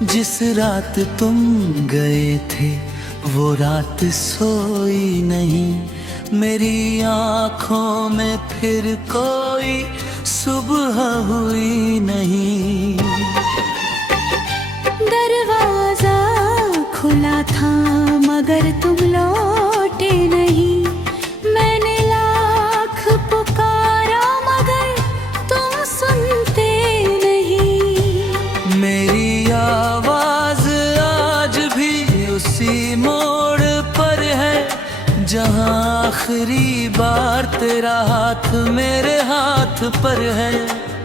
जिस रात तुम गए थे वो रात सोई नहीं, मेरी आँखों में फिर कोई सुबह हुई नहीं। दरवाजा खुला था मगर तुम लौटे नहीं, मैंने लाख पुकारा मगर तुम सुनते नहीं। मेरी आवाज आज भी उसी मोड़ पर है जहां आखिरी बार तेरा हाथ मेरे हाथ पर है।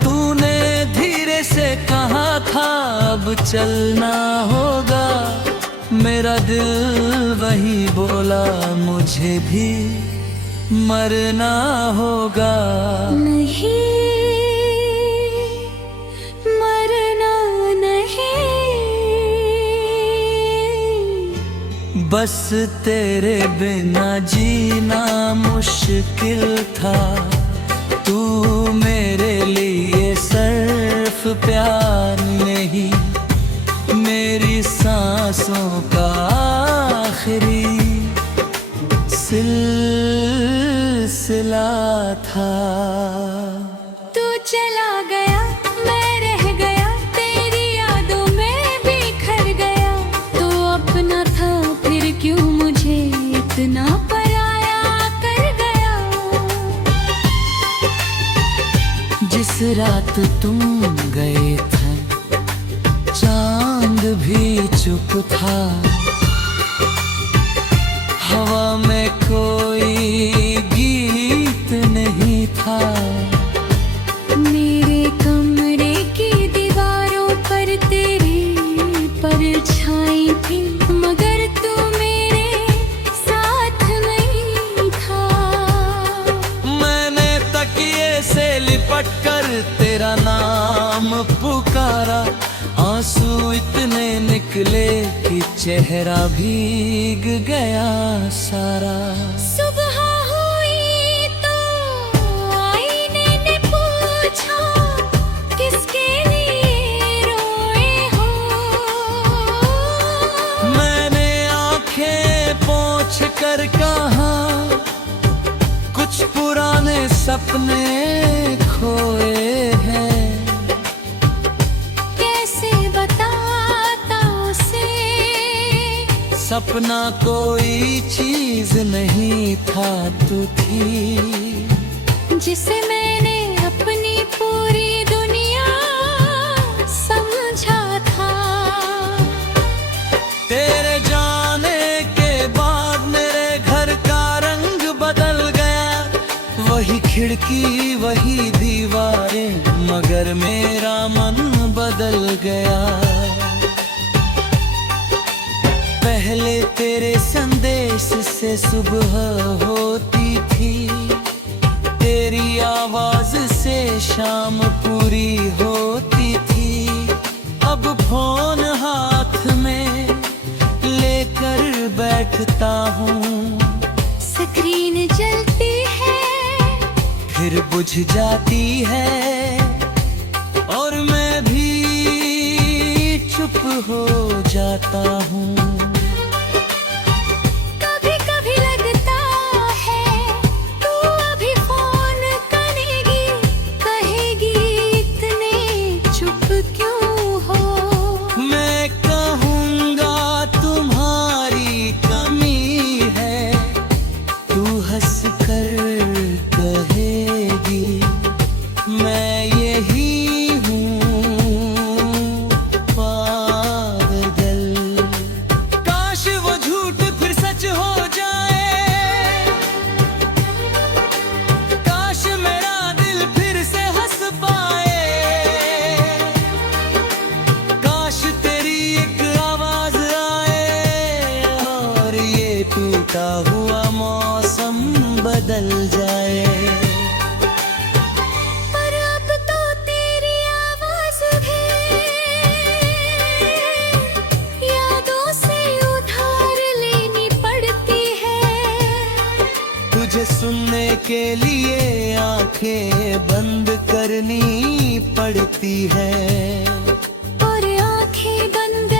तूने धीरे से कहा था अब चलना होगा, मेरा दिल वही बोला मुझे भी मरना होगा। नहीं मरना नहीं, बस तेरे बिना जीना मुश्किल था। तू मेरे लिए सिर्फ प्यार नहीं, मेरी सांसों का आखिरी सिलसिला था। तू चला गया मैं रह गया, तेरी यादों में बिखर गया। तू अपना था फिर क्यों मुझे इतना पराया कर गया। जिस रात तुम गए थे चांद भी चुप था, हवा में कोई गीत नहीं था। मेरे कमरे की दीवारों पर तेरी परछाई थी मगर तू मेरे साथ नहीं था। मैंने तकिए से लिपट कर तेरा नाम पुकारा, आंसू इतने निकले कि चेहरा भीग गया सारा। सुबह हुई तो आईने ने पूछा किसके लिए रोए हो। मैंने आंखें पोंछ कर कहा कुछ पुराने सपने खोए हैं। सपना कोई चीज नहीं था, तू थी जिसे मैंने अपनी पूरी दुनिया समझा था। तेरे जाने के बाद मेरे घर का रंग बदल गया, वही खिड़की वही दीवारें मगर मेरा मन बदल गया। पहले तेरे संदेश से सुबह होती थी, तेरी आवाज से शाम पूरी होती थी। अब फोन हाथ में लेकर बैठता हूँ, स्क्रीन जलती है फिर बुझ जाती है और मैं भी चुप हो जाता हूँ। टूटा हुआ मौसम बदल जाए, पर अब तो तेरी आवाज भी यादों से उधार लेनी पड़ती है। तुझे सुनने के लिए आंखें बंद करनी पड़ती है और आंखें बंद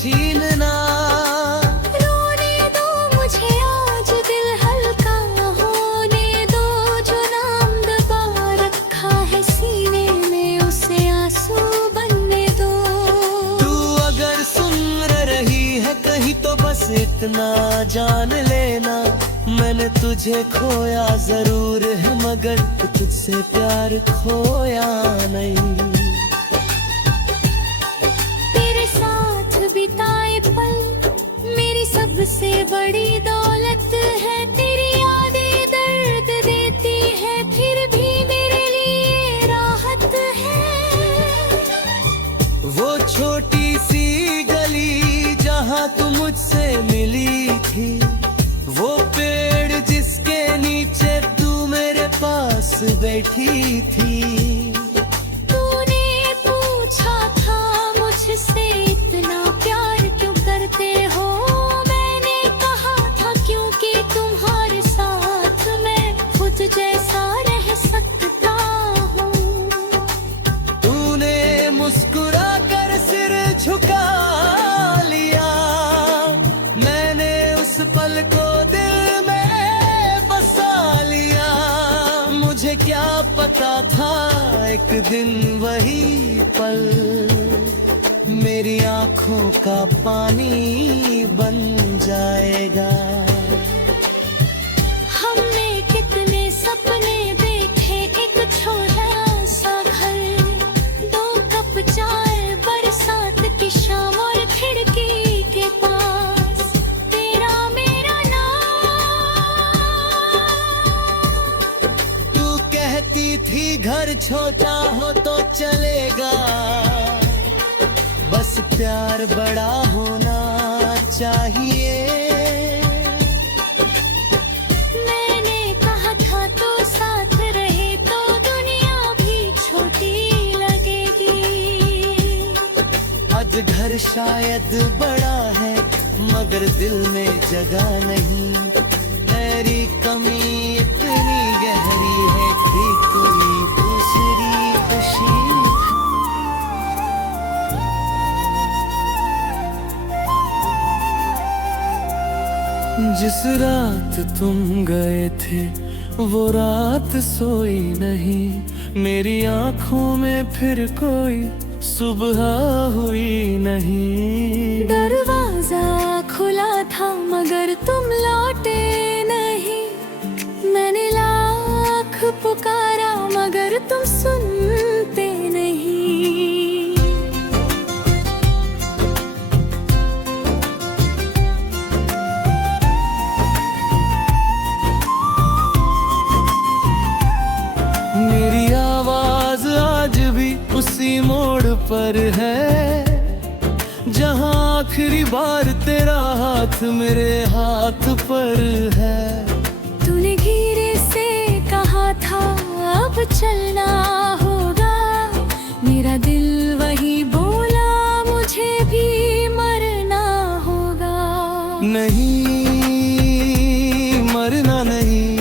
छीनना। रोने दो मुझे आज दिल हल्का होने दो, जो नाम दबा रखा है सीने में उसे आंसू बनने दो। तू अगर सुन रही है कहीं तो बस इतना जान लेना, मैंने तुझे खोया जरूर है मगर तुझसे प्यार खोया नहीं। तेरे साथ बिताए पल मेरी सबसे बड़ी दौलत है, तेरी यादें दर्द देती है फिर भी मेरे लिए राहत है। वो छोटी सी गली जहाँ तू मुझसे मिली थी, वो पेड़ जिसके नीचे तू मेरे पास बैठी थी। तूने पूछा था मुझसे इतना प्यार क्यों करते हो, मैंने कहा था क्योंकि तुम्हारे साथ मैं खुद जैसा रह सकता हूँ। तूने मुस्कुरा कर सिर झुका लिया, मैंने उस पल को दिल में बसा लिया। मुझे क्या पता था एक दिन वही पल मेरी आंखों का पानी बन जाएगा। हमने कितने सपने देखे, एक छोटा सा घर, 2 कप चाय बरसात की शाम और खिड़की के पास तेरा मेरा नाम। तू कहती थी घर छोटा हो तो चलेगा, बस प्यार बड़ा होना चाहिए। मैंने कहा था तो साथ रहे तो दुनिया भी छोटी लगेगी। आज घर शायद बड़ा है मगर दिल में जगह नहीं, मेरी कमी इतनी गहरी है कि कोई दूसरी खुशी। जिस रात तुम गए थे वो रात सोई नहीं, मेरी आंखों में फिर कोई सुबह हुई नहीं। दरवाजा खुला था मगर तुम लौटे नहीं, मैंने लाख पुकारा मगर तुम सुनते नहीं। मेरी आवाज आज भी उसी मोड़ पर है जहाँ आखिरी बार तेरा हाथ मेरे हाथ पर है। तूने धीरे से कहा था अब चलना होगा, मेरा दिल वही बोला मुझे भी मरना होगा। नहीं मरना नहीं,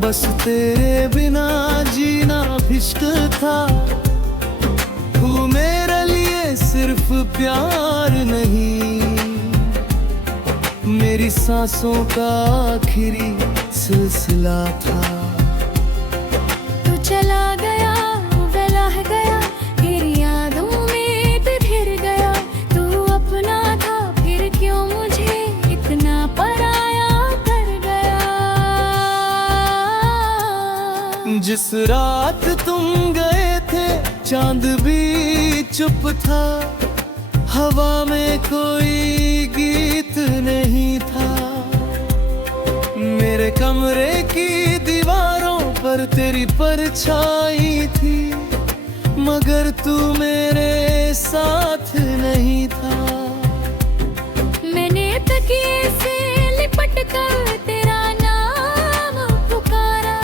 बस तेरे बिना जीना इश्क था। तू मेरे लिए सिर्फ प्यार नहीं, मेरी सांसों का आखिरी सिलसिला था। तू चला गया बह गया तेरी यादों में तू घिर गया, तू अपना था फिर क्यों मुझे इतना पराया कर गया। जिस रात तुम गए थे चांद भी चुप था, हवा में कोई गीत नहीं था। मेरे कमरे की दीवारों पर तेरी परछाई थी मगर तू मेरे साथ नहीं था। मैंने तकिए से लिपट कर तेरा नाम पुकारा,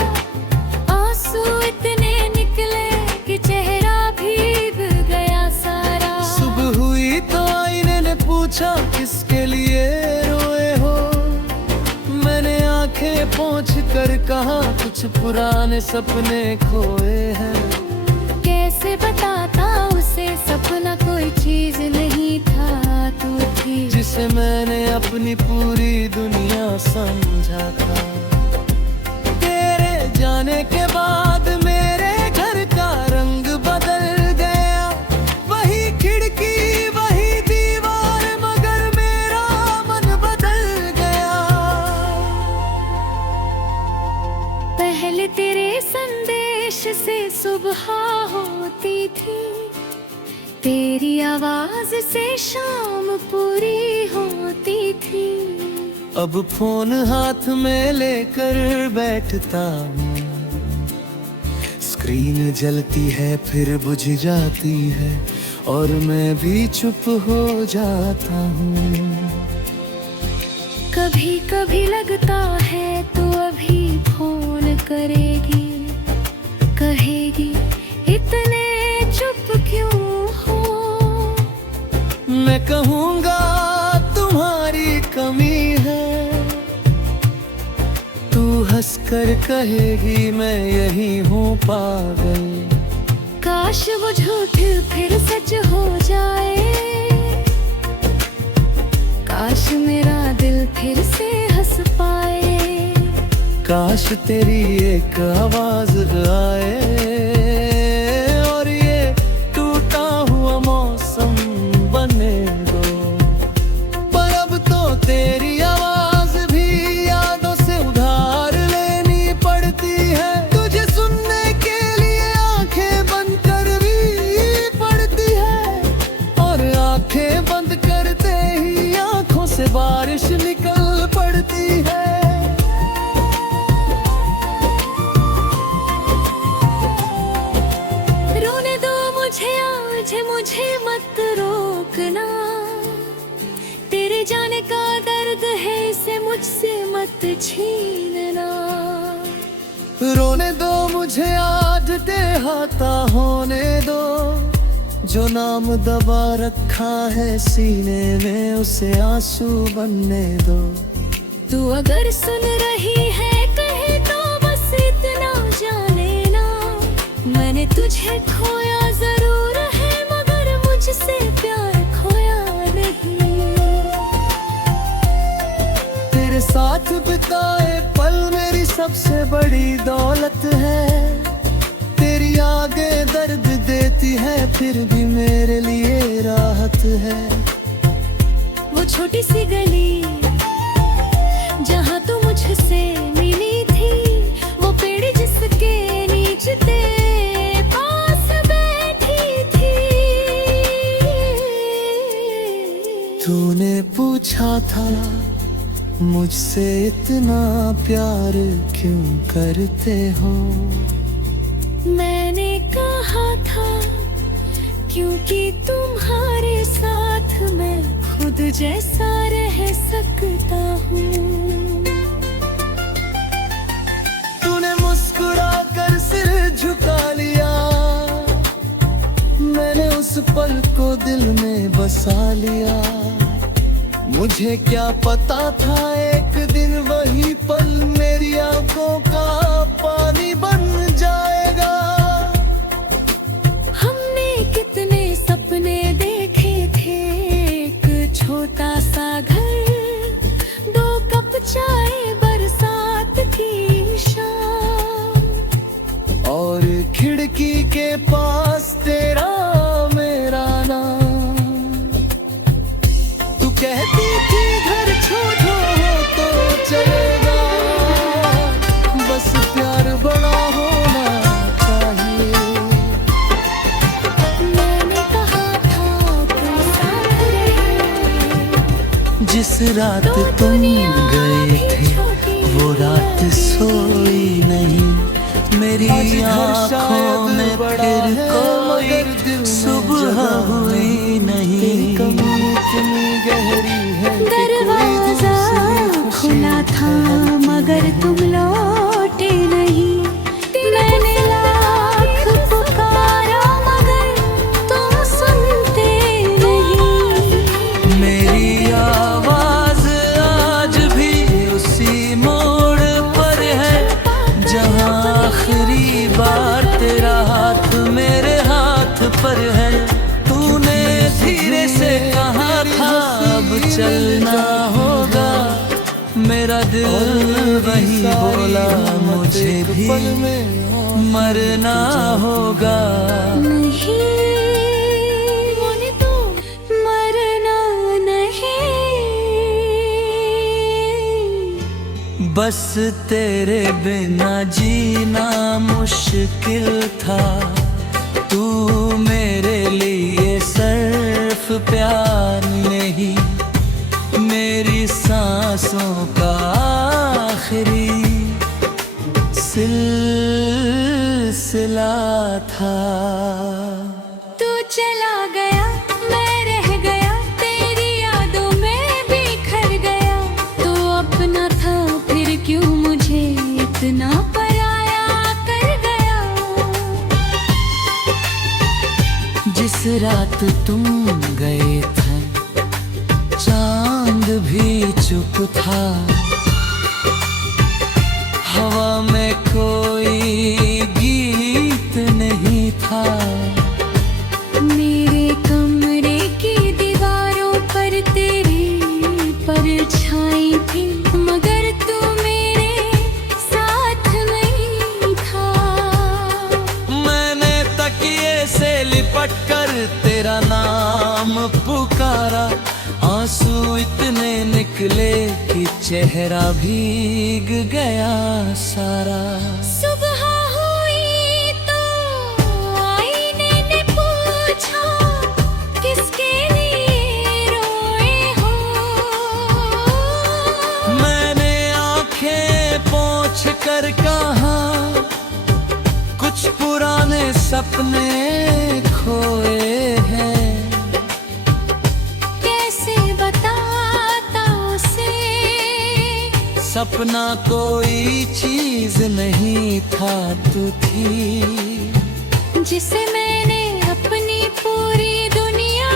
आंसू इतने निकले कि चेहरा भीग गया सारा। सुबह हुई तो आईने ने पूछा किसके लिए रोए हो, मैंने आंखें पोंछ कर कहा कुछ पुराने सपने खोए हैं। कैसे बताता उसे सपना कोई कोई चीज नहीं था, तू थी जिसे मैंने अपनी पूरी दुनिया समझा था। तेरे जाने के बाद मेरे घर का रंग बदल गया, वही खिड़की वही दीवार, मगर मेरा मन बदल गया। पहले तेरे संदेश से सुबह होती थी, तेरी आवाज से शाम पूरी होती थी। अब फोन हाथ में लेकर बैठता हूँ, स्क्रीन जलती है फिर बुझ जाती है, और मैं भी चुप हो जाता हूँ। कभी कभी लगता है तू अभी फोन करेगी, कहेगी इतने चुप क्यों हो। मैं कहूँगा तुम्हारी कमी है, तू हंसकर कहेगी मैं यही हूँ पागल। काश वो झूठ फिर सच हो जाए, काश मेरा दिल फिर से हंस पाए। काश तेरी एक आवाज आए, और ये टूटा हुआ मौसम बने दो। पर अब तो तेरी आवाज भी यादों से उधार लेनी पड़ती है। तुझे सुनने के लिए आंखें बंद करनी पड़ती है, और आंखें बंद करते ही आंखों से बारिश निकल पड़ती है। रोने दो मुझे आज, मुझे मत रोकना, तेरे जाने का दर्द है इसे मुझसे मत छीनना। रोने दो मुझे आज, देहाता होने दो, जो नाम दबा रखा है सीने में उसे आंसू बनने दो। तू अगर सुन रही है कहे तो बस इतना जान लेना, मैंने तुझे खोया जरूर है मगर मुझसे प्यार खोया नहीं। तेरे साथ बिताए पल मेरी सबसे बड़ी दौलत है, तेरी आगे दर्द देती है फिर भी मेरे लिए राहत है। वो छोटी सी गली जहाँ तू मुझसे मिली थी, वो पेड़ जिसके नीचे तेरे पास बैठी थी। तूने पूछा था मुझसे इतना प्यार क्यों करते हो, मैंने कहा था क्योंकि तुम्हारे साथ मैं खुद जैसा रह सकता हूँ। तूने मुस्कुरा कर सिर झुका लिया, मैंने उस पल को दिल में बसा लिया। मुझे क्या पता था एक दिन वही पल मेरी आंखों का पानी बन जाएगा। हमने कितने सपने देखे थे, एक छोटा सा घर, 2 कप चाय बरसात की शाम, और खिड़की के पास तेरा मेरा नाम। तू कहती थी घर छोड़ो तो चलेगा, बस प्यार बड़ा होना चाहिए। मैंने कहा था तुम साथ रहे, जिस रात तुम गए थे वो रात सोई नहीं, मेरी आँखों में फिर कोई सुबह हुई नहीं। दरवाजा खुला था मगर तुम लौटे नहीं, मैंने लाख पुकारा मगर तुम सुनते नहीं। मेरी आवाज आज भी उसी मोड़ पर है, जहाँ आखिरी बार तेरा हाथ मेरे हाथ पर है। तूने मरना होगा। नहीं मोने तो मरना नहीं। बस तेरे बिना जीना मुश्किल था। तू मेरे लिए सिर्फ प्यार नहीं, मेरी सांसों का आखिरी सिलसिला था। तू चला गया मैं रह गया, तेरी यादों में बिखर गया। तू अपना था फिर क्यों मुझे इतना पराया कर गया। जिस रात तुम गए थे चांद भी चुप था। हवा में कोई गीत नहीं था। मेरे कमरे की दीवारों पर तेरी परछाई थी, मगर तू मेरे साथ नहीं था। मैंने तकिए से लिपट कर तेरा नाम पुकारा। आंसू इतने निकले कि चेहरा भीग गया सारा। सुबह हुई तो आईने ने पूछा, किसके लिए रोए हो। मैंने आंखें पोंछ कर कहा, कुछ पुराने सपने खोए हैं। सपना कोई चीज नहीं था, तू थी जिसे मैंने अपनी पूरी दुनिया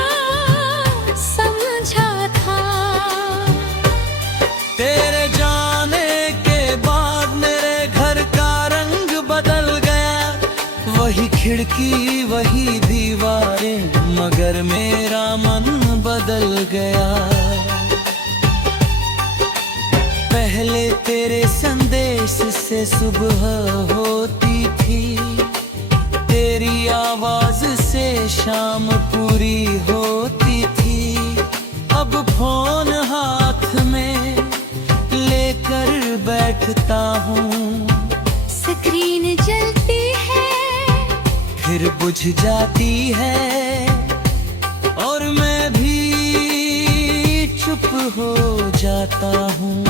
समझा था। तेरे जाने के बाद मेरे घर का रंग बदल गया। वही खिड़की वही दीवारें, मगर मेरा मन बदल गया। पहले तेरे संदेश से सुबह होती थी, तेरी आवाज से शाम पूरी होती थी। अब फोन हाथ में लेकर बैठता हूँ। स्क्रीन जलती है फिर बुझ जाती है, और मैं भी चुप हो जाता हूँ।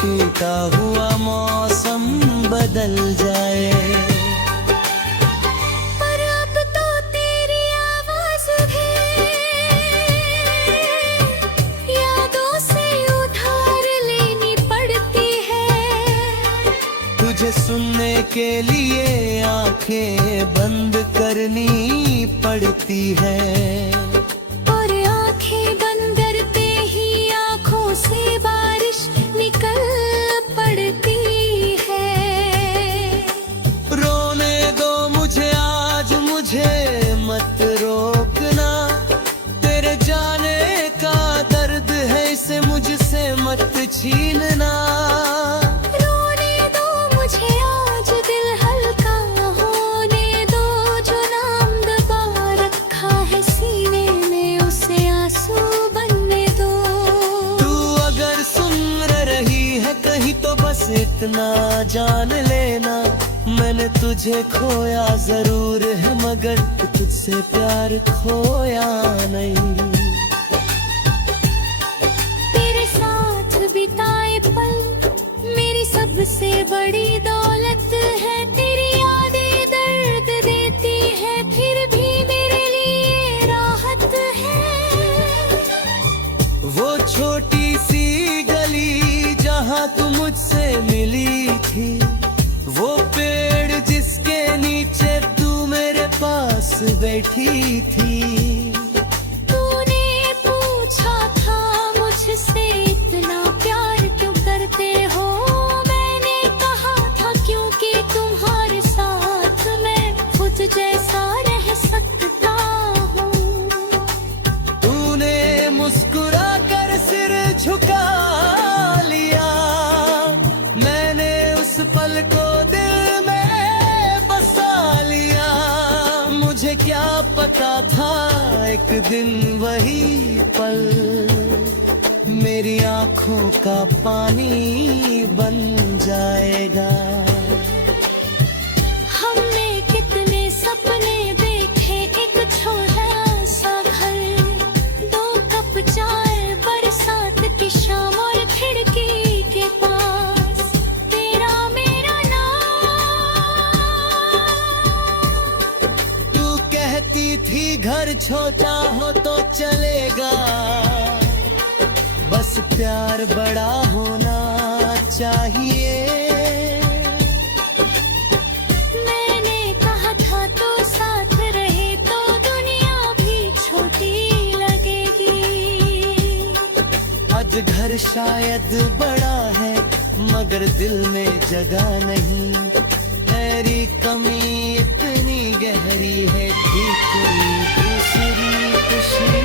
टूटा हुआ मौसम बदल जाए। पर अब तो तेरी आवाज भी यादों से उधार लेनी पड़ती है। तुझे सुनने के लिए आंखें बंद करनी पड़ती है। और आंखें बंद करते ही आंखों से बारिश निकल पड़ती है। रोने दो मुझे आज, मुझे मत रोकना। तेरे जाने का दर्द है, इसे मुझसे मत छीनना। रोने दो मुझे आज, दिल हल्का होने दो। जो नाम दबा रखा है सीने में, उसे आंसू बनने दो। तू अगर सुन रही है कहीं तो बस इतना जान लेना, मैंने तुझे खोया जरूर है, मगर तुझसे प्यार खोया नहीं। तेरे साथ बिताए पल मेरी सबसे बड़ी दौलत है, तेरी यादें दर्द देती है, फिर भी मेरे लिए राहत है। वो छोटी सी गली जहाँ तू मुझसे मिली थी, वो पेड़ जिसके नीचे तू मेरे पास बैठी थी। तूने पूछा था मुझसे इतना प्यार क्यों करते हो, मैंने कहा था क्योंकि तुम्हारे साथ मैं खुद जैसा रह सकता हूँ। तूने मुस्कुरा कर सिर झुका लिया, मैंने उस पल को दिल में बसा लिया। मुझे क्या पता था एक दिन वही पल मेरी आंखों का पानी बन जाएगा। हमने कितने सपने देखे, एक छोटा सा घर, 2 कप चाय बरसात की शाम और खिड़की के पास तेरा मेरा नाम। तू कहती थी घर छोटा हो तो चलेगा, बस प्यार बड़ा होना चाहिए। मैंने कहा था तो साथ रहे तो दुनिया भी छोटी लगेगी। आज घर शायद बड़ा है मगर दिल में जगह नहीं, मेरी कमी इतनी गहरी है कि कोई दूसरी खुशी।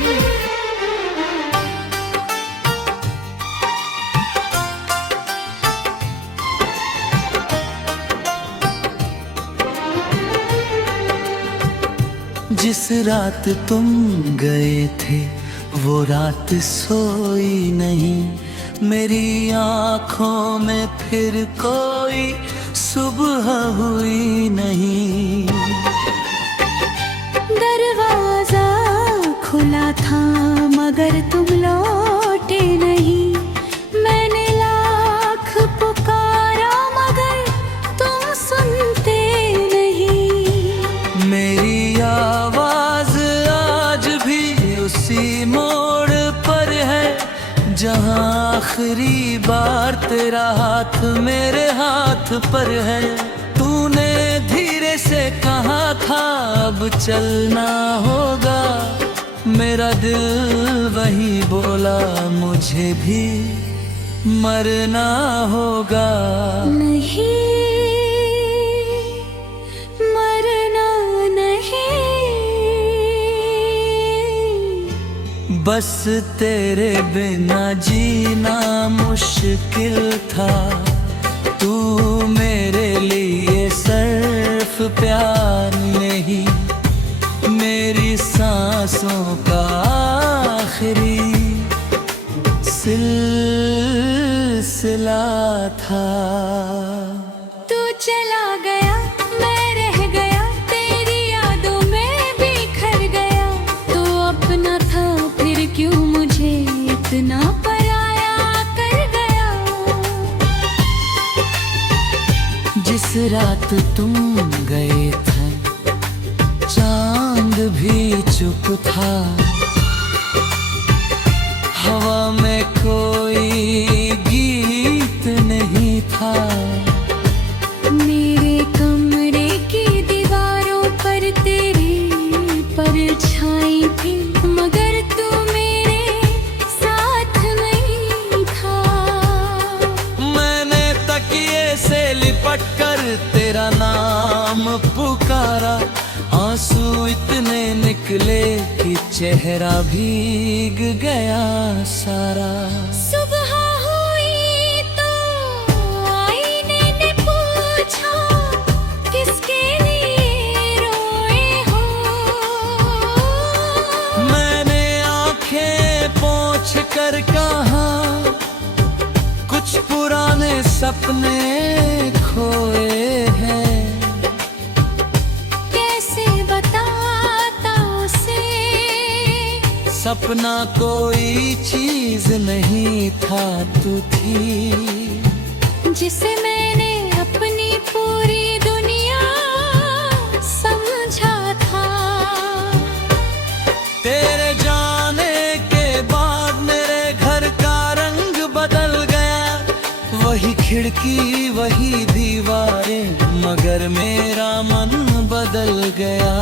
जिस रात तुम गए थे वो रात सोई नहीं, मेरी आँखों में फिर कोई सुबह हुई नहीं। दरवाजा खुला था मगर तुम लौटे नहीं, मैंने लाख पुकारा मगर तुम सुनते नहीं। मेरी आवाज आज भी उसी मोड़ पर है जहाँ आखिरी बार तेरा हाथ मेरे हाथ पर है। तूने धीरे से कहा था अब चलना होगा, मेरा दिल वही बोला मुझे भी मरना होगा। नहीं मरना नहीं, बस तेरे बिना जीना मुश्किल था, तू मेरे लिए सिर्फ प्यार नहीं, मेरी सांसों का आखिरी सिलसिला था। तू चला गया मैं रह गया, तेरी यादों में बिखर गया, तू अपना था फिर क्यों मुझे इतना पराया कर गया। जिस रात तुम गए थे चांद भी चुप था, हवा में कोई गीत नहीं था। मेरे कमरे की दीवारों पर तेरी परछाई थी मगर तू मेरे साथ नहीं था। मैंने तकिए से लिपट कर तेरा नाम पुकारा, आंसू इतने निकले कि चेहरा भीग गया सारा। सुबह हुई तो आईने ने पूछा किसके लिए रोए हो। मैंने आंखें पोंछ कर कहा कुछ पुराने सपने खोए हैं। सपना कोई चीज नहीं था, तू थी जिसे मैंने अपनी पूरी दुनिया समझा था। तेरे जाने के बाद मेरे घर का रंग बदल गया, वही खिड़की वही दीवारें, मगर मेरा मन बदल गया।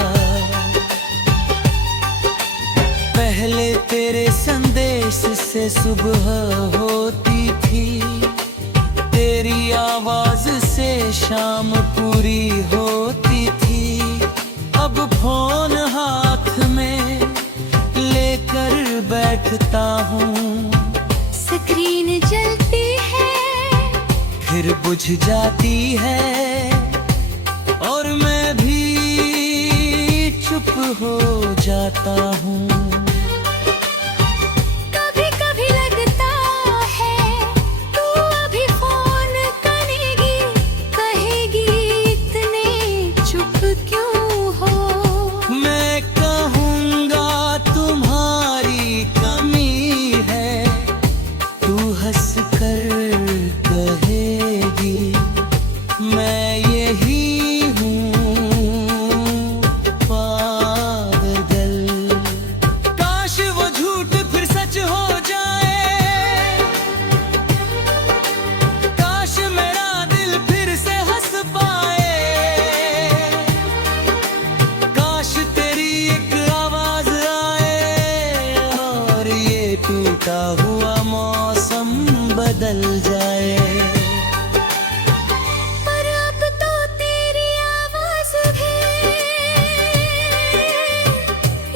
पहले तेरे संदेश से सुबह होती थी, तेरी आवाज से शाम पूरी होती थी। अब फोन हाथ में लेकर बैठता हूँ, स्क्रीन जलती है फिर बुझ जाती है, और मैं भी चुप हो जाता हूँ। कभी कभी लगता है तू अभी फोन करेगी, कहेगी इतने चुप क्यों हो। मैं कहूँगा तुम्हारी कमी है, तू हंस कर कहेगी मैं यही हूँ पागल। काश वो झूठ फिर सच हो जाए, काश मेरा दिल फिर से हंस पाए, काश तेरी एक आवाज आए और ये टूटा हुआ मौसम बदल जाए। पर अब तो तेरी आवाज भी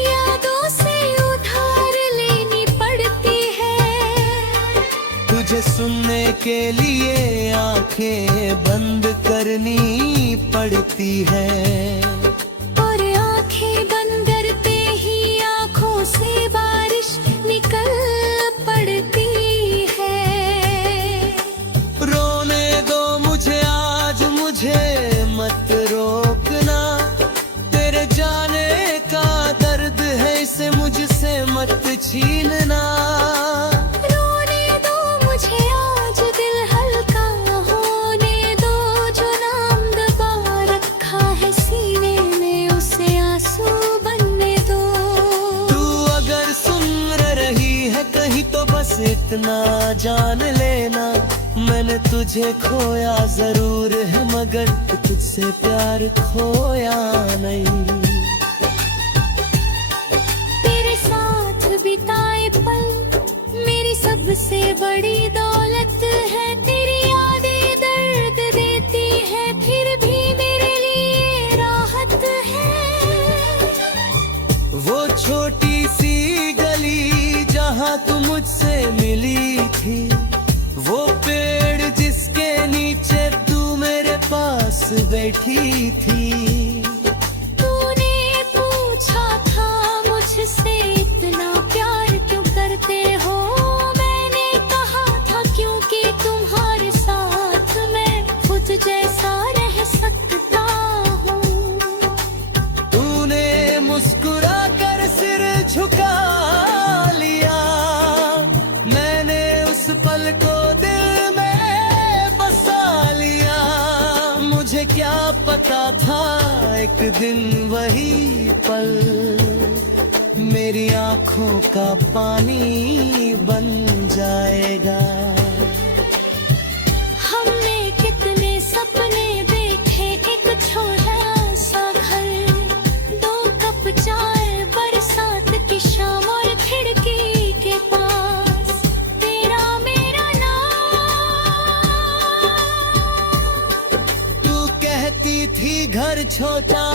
यादों से उधार लेनी पड़ती है। तुझे सुनने के लिए आंखें बंद करनी पड़ती है, और आंखें बंद करते ही आंखों से बारिश निकल पड़ती है। रोने दो मुझे आज, मुझे मत रोकना, तेरे जाने का दर्द है इसे मुझसे मत छीनना। रोने दो मुझे आज, दिल हल्का होने दो, जो नाम दबा रखा है सीने में उसे आंसू बनने दो। तू अगर सुन रही है कहीं तो बस इतना जान लेना, मैंने तुझे खोया जरूर है मगर तुझसे प्यार खोया नहीं। तेरे साथ बिताए पल मेरी सबसे बड़ी दौलत है। तेरी यादें दर्द देती है फिर भी मेरे लिए राहत है। वो छोटी सी गली जहाँ तू मुझसे मिली थी, वो पेड़ जिसके नीचे तू मेरे पास बैठी थी। तूने पूछा था मुझसे इतना प्यार क्यों करते हो, मैंने कहा था क्योंकि तुम्हारे साथ मैं खुद जैसा रह सकता हूँ। तूने मुस्कुरा कर सिर झुका लिया, मैंने उस पल को दिल में बसा लिया। मुझे क्या पता था एक दिन वही पल मेरी आंखों का पानी बन जाएगा। हमने कितने सपने देखे, एक छोटा सा घर, 2 कप चाय बरसात की शाम और खिड़की के पास तेरा मेरा नाम। तू कहती थी घर छोटा